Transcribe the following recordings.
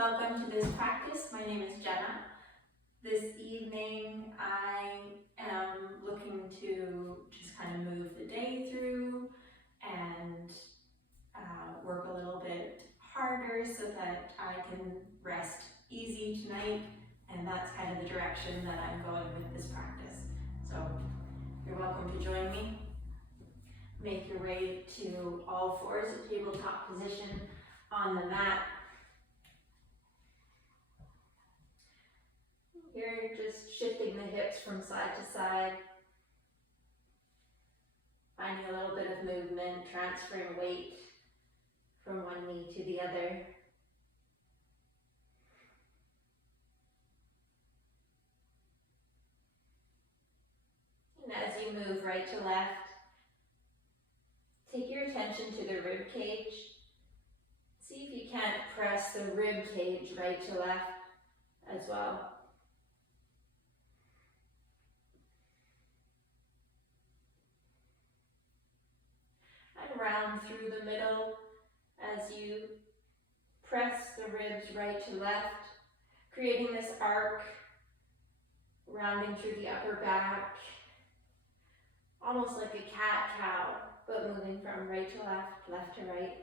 Welcome to this practice. My name is Jenna. This evening I am looking to just kind of move the day through and work a little bit harder so that I can rest easy tonight, and that's kind of the direction that I'm going with this practice. So you're welcome to join me. Make your way to all fours, a tabletop position on the mat. Here, just shifting the hips from side to side. Finding a little bit of movement, transferring weight from one knee to the other. And as you move right to left, take your attention to the rib cage. See if you can't press the rib cage right to left as well. And round through the middle as you press the ribs right to left, creating this arc, rounding through the upper back, almost like a cat-cow, but moving from right to left, left to right.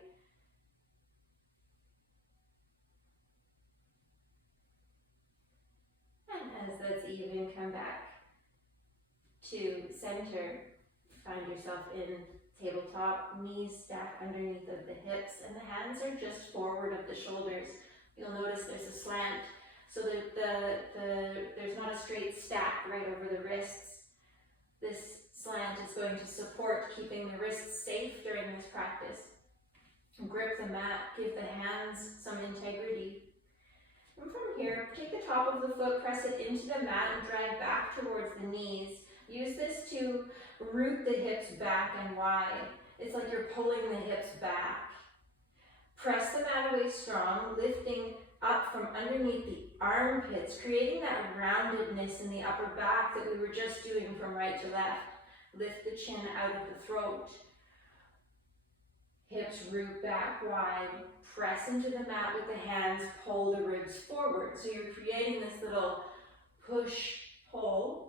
And as that's even, come back to center. Find yourself in tabletop, knees stacked underneath of the hips, and the hands are just forward of the shoulders. You'll notice there's a slant, so that there's not a straight stack right over the wrists. This slant is going to support keeping the wrists safe during this practice. Grip the mat, give the hands some integrity. And from here, take the top of the foot, press it into the mat and drag back towards the knees. Use this to root the hips back and wide. It's like you're pulling the hips back. Press the mat away strong, lifting up from underneath the armpits, creating that roundedness in the upper back that we were just doing from right to left. Lift the chin out of the throat. Hips root back wide. Press into the mat with the hands, pull the ribs forward. So you're creating this little push-pull.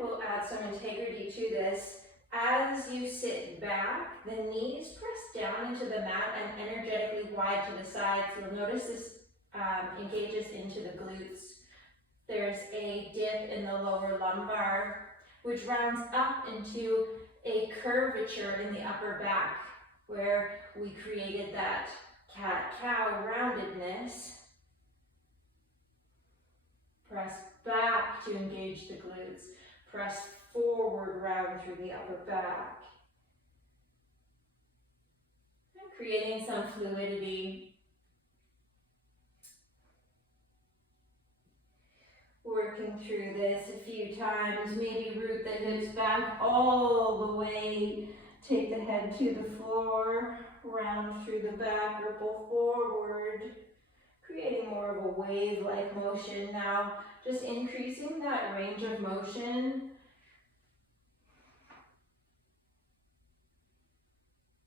We'll add some integrity to this. As you sit back, the knees press down into the mat and energetically wide to the sides. You'll notice this engages into the glutes. There's a dip in the lower lumbar, which rounds up into a curvature in the upper back, where we created that cat-cow roundedness. Press back to engage the glutes. Press forward, round through the upper back. And creating some fluidity. Working through this a few times. Maybe root the hips back all the way. Take the head to the floor. Round through the back, ripple forward. Creating more of a wave-like motion now. Just increasing that range of motion.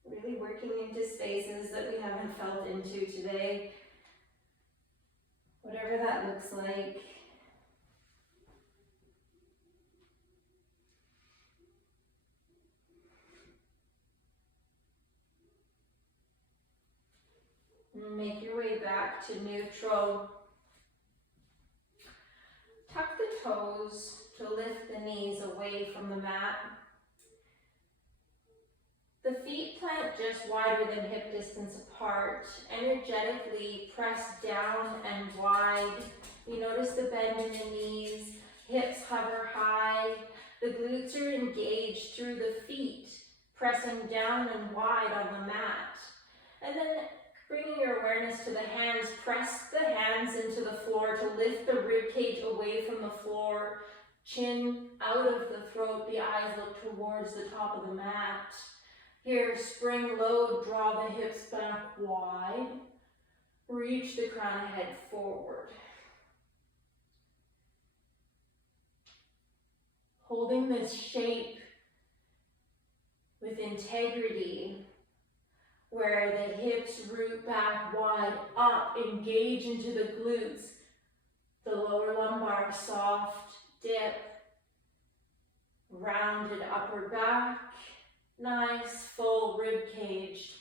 Really working into spaces that we haven't felt into today. Whatever that looks like. Make your way back to neutral. Tuck the toes to lift the knees away from the mat. The feet plant just wider than hip distance apart. Energetically press down and wide. You notice the bend in the knees. Hips hover high. The glutes are engaged through the feet, pressing down and wide on the mat. And then bringing your awareness to the hands, press the hands into the floor to lift the rib cage away from the floor, chin out of the throat, the eyes look towards the top of the mat. Here, spring low, draw the hips back wide, reach the crown of head forward. Holding this shape integrity, where the hips root back wide up, engage into the glutes, the lower lumbar soft dip, rounded upper back, nice full rib cage.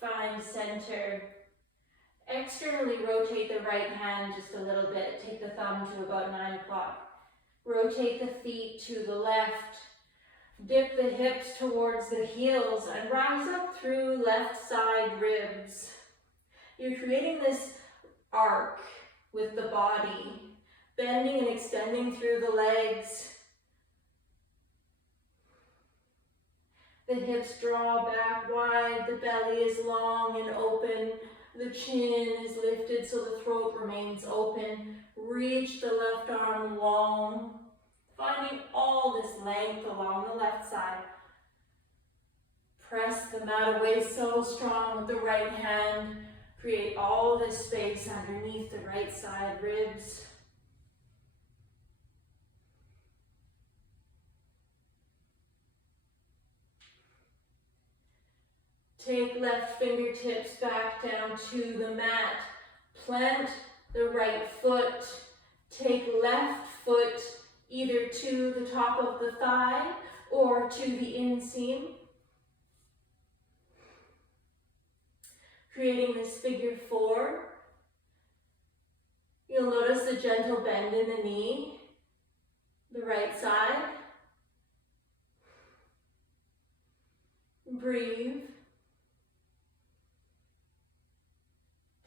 Find center. Externally rotate the right hand just a little bit. Take the thumb to about 9 o'clock. Rotate the feet to the left. Dip the hips towards the heels and rise up through left side ribs. You're creating this arc with the body, bending and extending through the legs. The hips draw back wide, the belly is long and open, the chin is lifted so the throat remains open. Reach the left arm long, finding all this length along the left side. Press the mat away so strong with the right hand. Create all this space underneath the right side ribs. Take left fingertips back down to the mat. Plant the right foot. Take left foot either to the top of the thigh or to the inseam. Creating this figure 4. You'll notice the gentle bend in the knee, the right side. Breathe.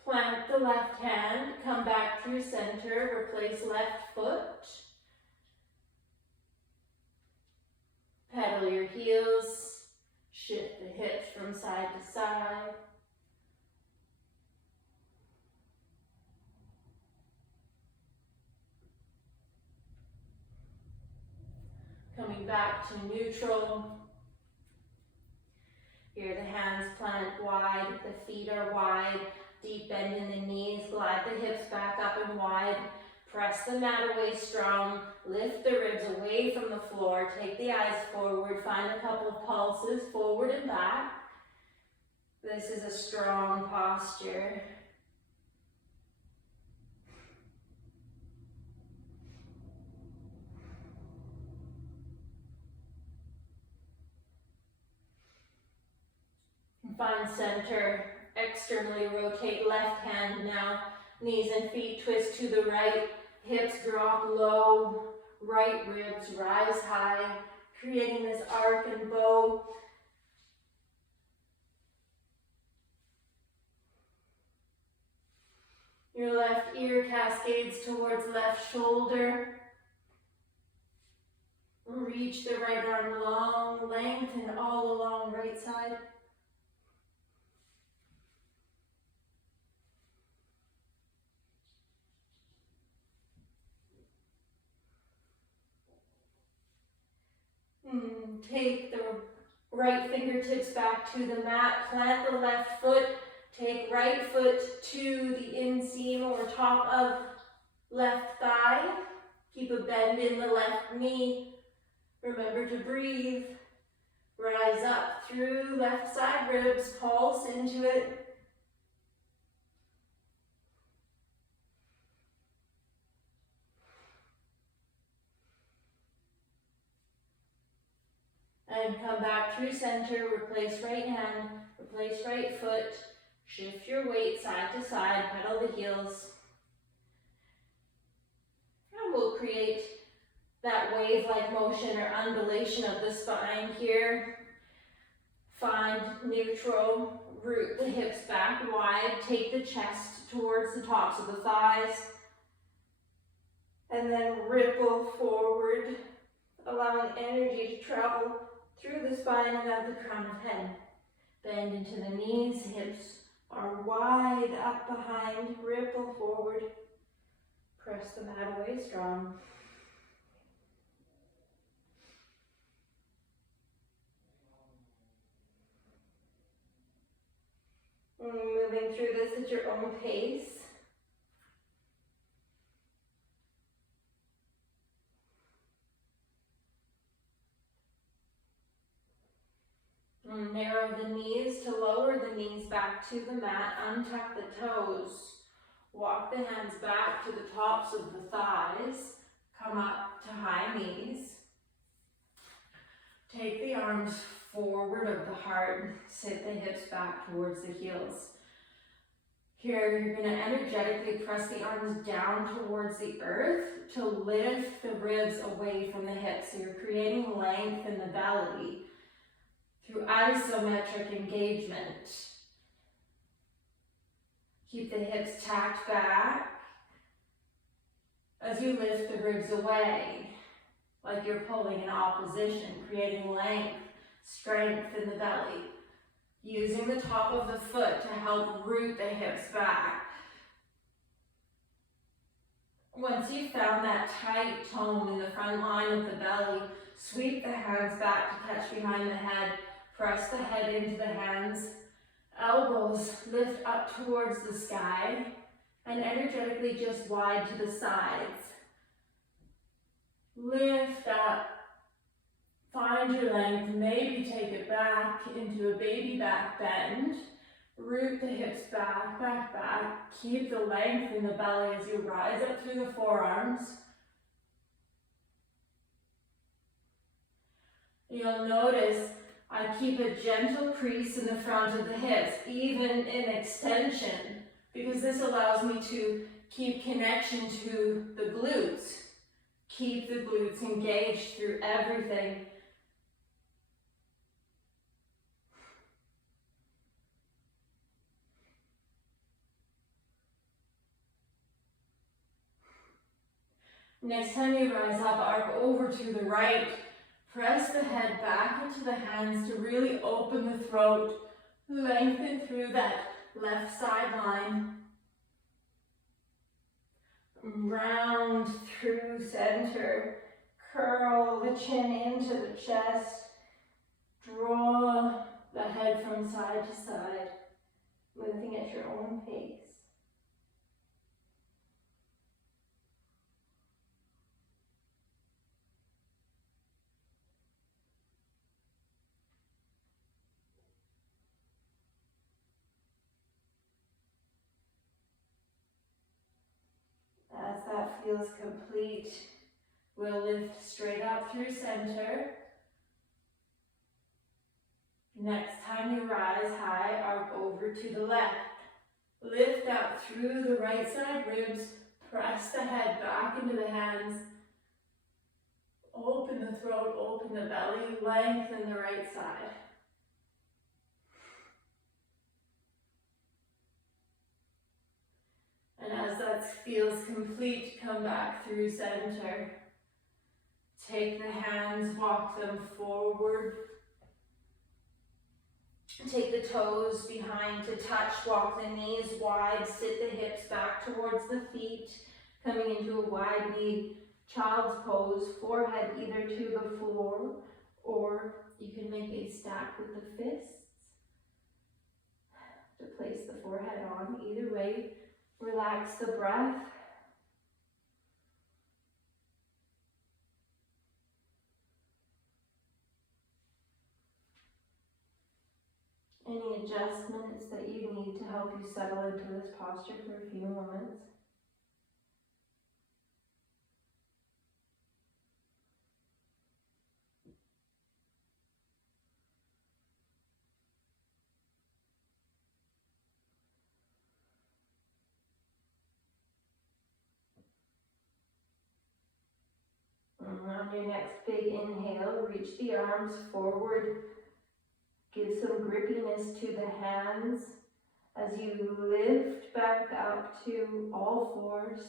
Plant the left hand, come back through center, replace left foot. Pedal your heels, shift the hips from side to side. Coming back to neutral. Here the hands plant wide, the feet are wide. Deep bend in the knees, glide the hips back up and wide. Press the mat away strong. Lift the ribs away from the floor. Take the eyes forward. Find a couple of pulses forward and back. This is a strong posture. Find center. Externally rotate left hand now. Knees and feet twist to the right. Hips drop low. Right ribs rise high. Creating this arc and bow. Your left ear cascades towards left shoulder. Reach the right arm long, lengthen all along right side. Take the right fingertips back to the mat, plant the left foot, take right foot to the inseam or top of left thigh. Keep a bend in the left knee. Remember to breathe. Rise up through left side ribs, pulse into it. And come back through center, replace right hand, replace right foot, shift your weight side to side, pedal the heels. And we'll create that wave-like motion or undulation of the spine here. Find neutral, root the hips back wide, take the chest towards the tops of the thighs, and then ripple forward, allowing energy to travel through the spine and out the crown of head. Bend into the knees, hips are wide up behind, ripple forward. Press the mat away strong. Moving through this at your own pace. And narrow the knees to lower the knees back to the mat. Untuck the toes. Walk the hands back to the tops of the thighs. Come up to high knees. Take the arms forward of the heart. Sit the hips back towards the heels. Here, you're going to energetically press the arms down towards the earth to lift the ribs away from the hips. So you're creating length in the belly through isometric engagement. Keep the hips tacked back as you lift the ribs away, like you're pulling in opposition, creating length, strength in the belly. Using the top of the foot to help root the hips back. Once you've found that tight tone in the front line of the belly, sweep the hands back to catch behind the head. Press the head into the hands. Elbows lift up towards the sky and energetically just wide to the sides. Lift up. Find your length, maybe take it back into a baby back bend. Root the hips back, back, back. Keep the length in the belly as you rise up through the forearms. You'll notice I keep a gentle crease in the front of the hips, even in extension, because this allows me to keep connection to the glutes. Keep the glutes engaged through everything. Next time you rise up, arc over to the right. Press the head back into the hands to really open the throat. Lengthen through that left side line. Round through center. Curl the chin into the chest. Draw the head from side to side, moving at your own pace. As that feels complete, we'll lift straight up through center. Next time you rise high, arc over to the left. Lift up through the right side ribs, press the head back into the hands. Open the throat, open the belly, lengthen the right side. And as that feels complete, come back through center. Take the hands, walk them forward. Take the toes behind to touch, walk the knees wide, sit the hips back towards the feet, coming into a wide knee child's pose, forehead either to the floor, or you can make a stack with the fists to place the forehead on. Either way, relax the breath. Any adjustments that you need to help you settle into this posture for a few moments. On your next big inhale, reach the arms forward. Give some grippiness to the hands as you lift back up to all fours.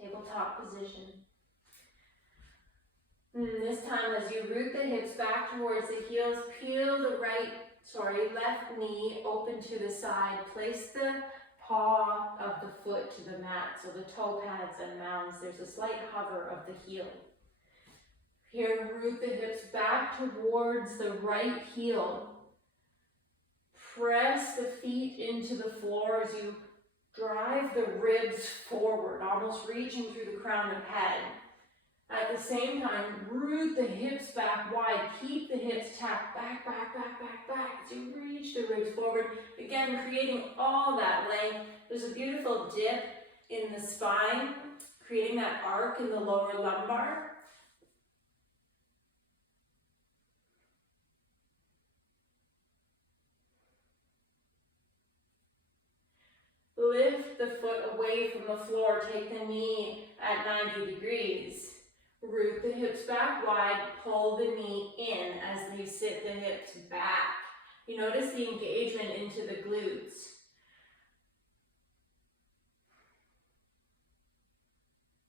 Tabletop position. And this time, as you root the hips back towards the heels, peel the left knee open to the side. Place the paw of the foot to the mat, so the toe pads and mounds. There's a slight hover of the heel. Here, root the hips back towards the right heel. Press the feet into the floor as you drive the ribs forward, almost reaching through the crown of head. At the same time, root the hips back wide. Keep the hips tapped back, back, back, back, back as you reach the ribs forward. Again, creating all that length. There's a beautiful dip in the spine, creating that arc in the lower lumbar. Lift the foot away from the floor. Take the knee at 90 degrees. Root the hips back wide. Pull the knee in as you sit the hips back. You notice the engagement into the glutes.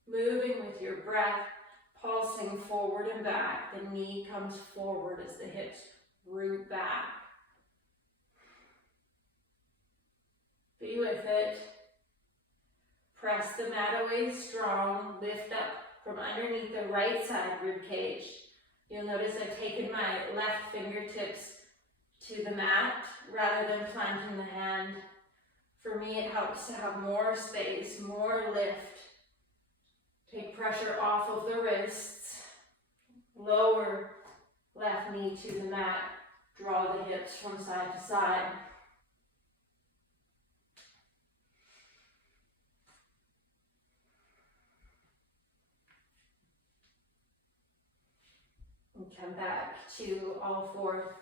Moving with your breath, pulsing forward and back. The knee comes forward as the hips root back. Be with it. Press the mat away strong. Lift up from underneath the right side rib cage. You'll notice I've taken my left fingertips to the mat rather than planting the hand. For me, it helps to have more space, more lift. Take pressure off of the wrists. Lower left knee to the mat. Draw the hips from side to side. And come back to all four.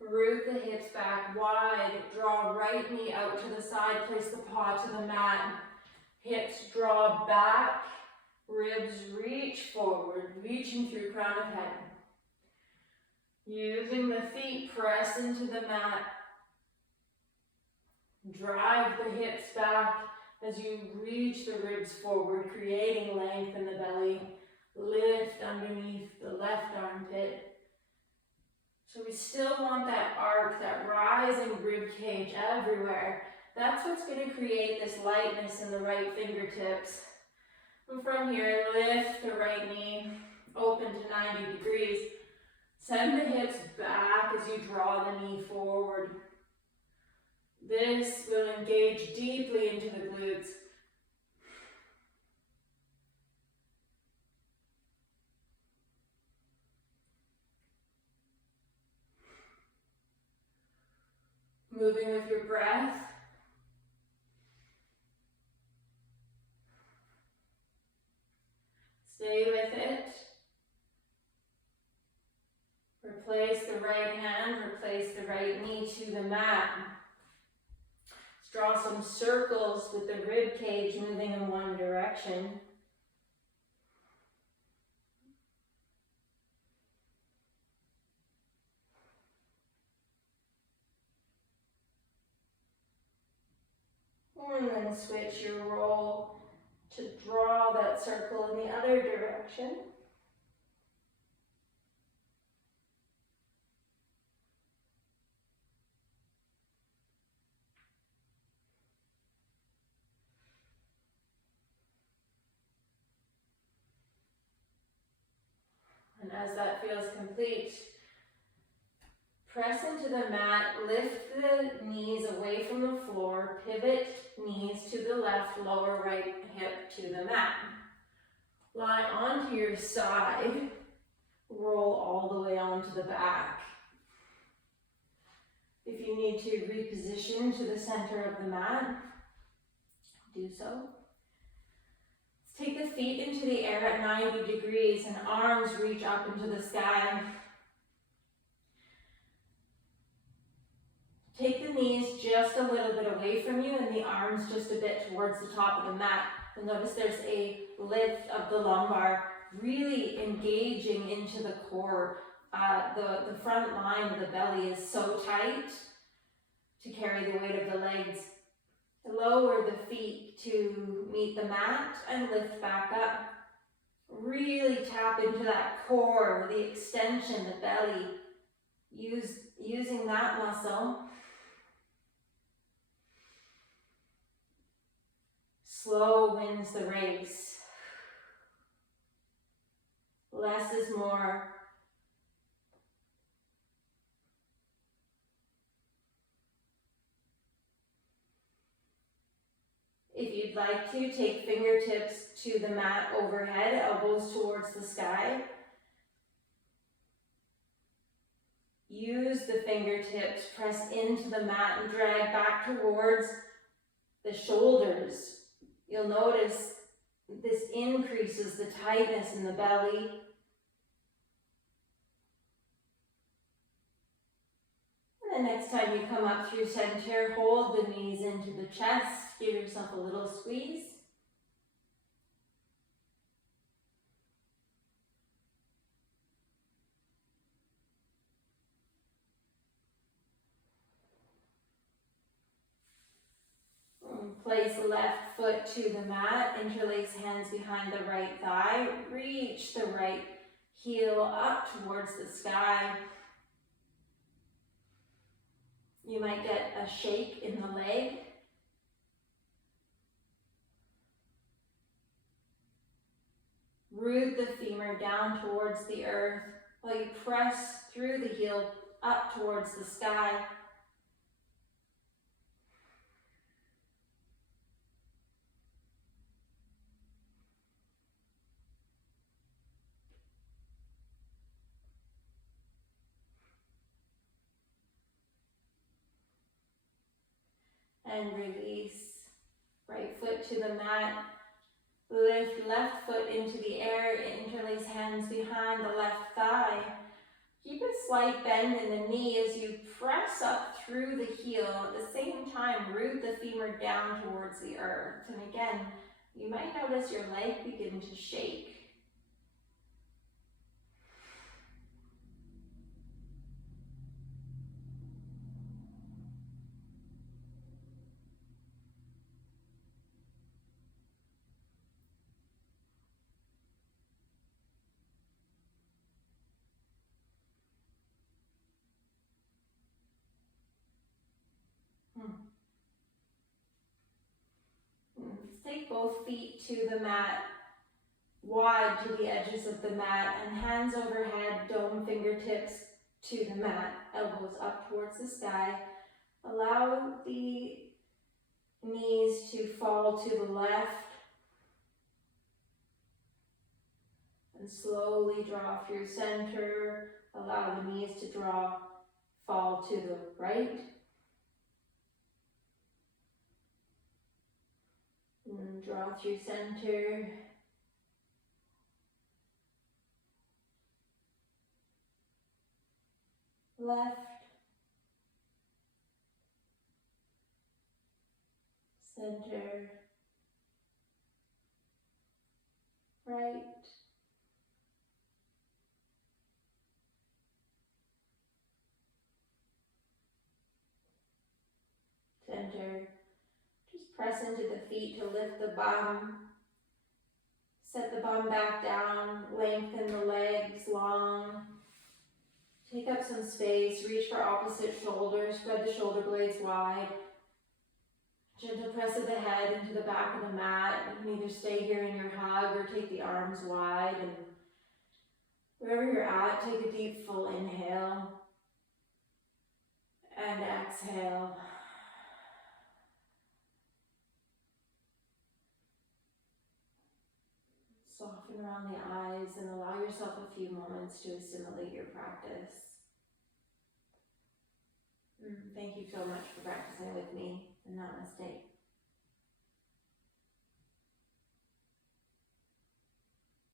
Root the hips back wide. Draw right knee out to the side. Place the paw to the mat. Hips draw back. Ribs reach forward, reaching through crown of head. Using the feet, press into the mat. Drive the hips back as you reach the ribs forward, creating length in the belly. Lift underneath the left armpit. So we still want that arc, that rising rib cage everywhere. That's what's going to create this lightness in the right fingertips. And from here, lift the right knee, open to 90 degrees. Send the hips back as you draw the knee forward. This will engage deeply into the glutes. Moving with your breath. Stay with it. Replace the right hand, replace the right knee to the mat. Let's draw some circles with the rib cage moving in one direction. And then switch your roll to draw that circle in the other direction. And as that feels complete, press into the mat, lift the knees away from the floor, pivot knees to the left, lower right hip to the mat. Lie onto your side, roll all the way onto the back. If you need to reposition to the center of the mat, do so. Take the feet into the air at 90 degrees and arms reach up into the sky. Take the knees just a little bit away from you and the arms just a bit towards the top of the mat. You'll notice there's a lift of the lumbar, really engaging into the core. The front line of the belly is so tight to carry the weight of the legs. Lower the feet to meet the mat and lift back up. Really tap into that core, the extension, the belly. Using that muscle. Slow wins the race. Less is more. If you'd like to, take fingertips to the mat overhead, elbows towards the sky. Use the fingertips, press into the mat and drag back towards the shoulders. You'll notice this increases the tightness in the belly. And the next time you come up through center, hold the knees into the chest. Give yourself a little squeeze. Place left foot to the mat, interlace hands behind the right thigh, reach the right heel up towards the sky. You might get a shake in the leg. Root the femur down towards the earth while you press through the heel up towards the sky. And release. Right foot to the mat. Lift left foot into the air. Interlace hands behind the left thigh. Keep a slight bend in the knee as you press up through the heel. At the same time, root the femur down towards the earth. And again, you might notice your leg begin to shake. Take both feet to the mat, wide to the edges of the mat, and hands overhead, dome fingertips to the mat, elbows up towards the sky. Allow the knees to fall to the left, and slowly draw through center. Allow the knees to fall to the right. And draw through center. Left. Center. Right. Center. Press into the feet to lift the bum. Set the bum back down. Lengthen the legs long. Take up some space. Reach for opposite shoulder. Spread the shoulder blades wide. Gentle press of the head into the back of the mat. You can either stay here in your hug or take the arms wide. And wherever you're at, take a deep full inhale. And exhale. Soften around the eyes and allow yourself a few moments to assimilate your practice. Thank you so much for practicing with me, and namaste.